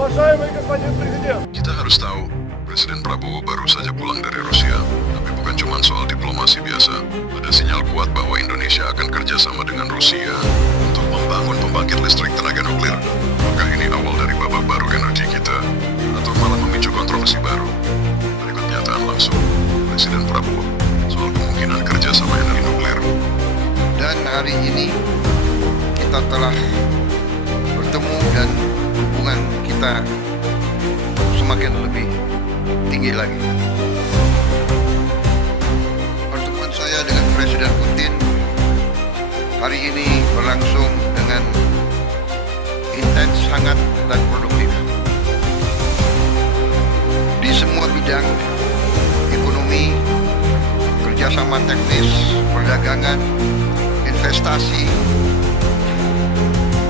Уважаемый господин президент. Kita harus tahu, Presiden Prabowo baru saja pulang dari Rusia. Tapi bukan cuma soal diplomasi biasa. Ada sinyal kuat bahwa Indonesia akan kerjasama dengan Rusia untuk membangun pembangkit listrik tenaga nuklir. Apakah ini awal dari babak baru energi kita? Atau malah memicu kontroversi baru? Berikut pernyataan langsung Presiden Prabowo soal kemungkinan kerjasama energi nuklir. Dan hari ini kita telah bertemu dan hubungan kita semakin lebih tinggi lagi. Pertemuan saya dengan Presiden Putin hari ini berlangsung dengan intens, hangat, dan produktif. Di semua bidang ekonomi, kerjasama teknis, perdagangan, investasi,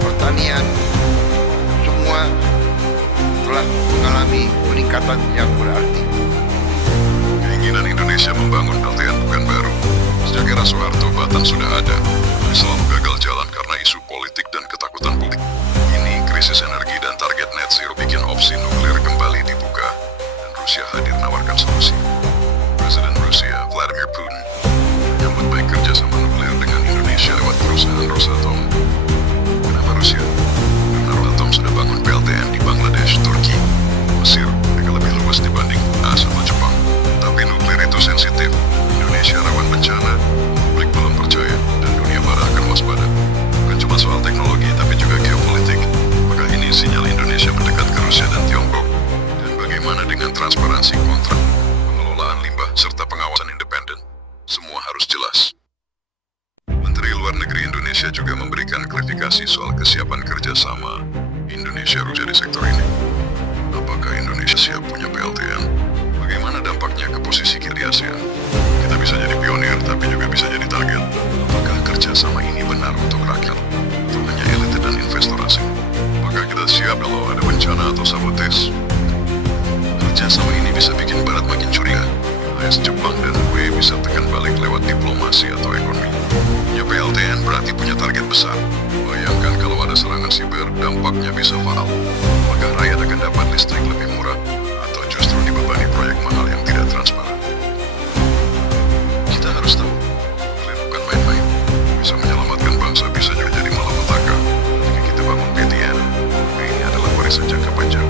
pertanian, semua telah mengalami peningkatan yang berarti. Keinginan Indonesia membangun LTN bukan baru. Sejak era Soeharto bahkan sudah ada, tapi selalu gagal jalan karena isu politik dan ketakutan publik. Ini krisis energi dan target net zero bikin opsi nuklir kembali dibuka, dan Rusia hadir menawarkan solusi. Presiden Rusia, Vladimir Putin, menyambut baik kerjasama nuklir dengan Indonesia lewat perusahaan Rosatom. Kenapa Rusia? Karena Rosatom sudah bangun PLTN di Bangladesh, Turki, Mesir. Mereka lebih luas dibanding AS atau Jepang. Tapi nuklir itu sensitif. Indonesia rawan bencana, publik belum percaya, dan dunia barat akan waspada. Bukan cuma soal teknologi, tapi juga geopolitik. Apakah ini sinyal Indonesia mendekat ke Rusia dan Tiongkok? Dan bagaimana dengan transparansi kontrak, pengelolaan limbah, serta pengawasan independen? Semua harus jelas. Menteri Luar Negeri Indonesia juga memberikan klarifikasi soal kesiapan kerjasama Indonesia-Rusia di sektor ini. Apakah Indonesia siap punya PLTN? Bagaimana dampaknya ke posisi kita di ASEAN? Kita bisa jadi pionir, tapi juga bisa jadi target. Apakah kerjasama ini benar untuk rakyat? Atau hanya elit dan investor asing? Apakah kita siap kalau ada bencana atau sabotage? Kerjasama ini bisa bikin Barat makin curiga. AS, Jepang, dan UE bisa tekan balik lewat diplomasi atau ekonomi. Punya PLTN berarti punya target besar. Bayangkan kalau ada serangan siber, dampaknya bisa fatal. Apakah rakyat akan dapat listrik lebih murah? Atau justru dibebani proyek mahal yang tidak transparan? Kita harus tahu, nuklir bukan main-main. Bisa menyelamatkan bangsa, bisa juga jadi malapetaka. Jika kita bangun PTN, maka ini adalah warisan jangka panjang.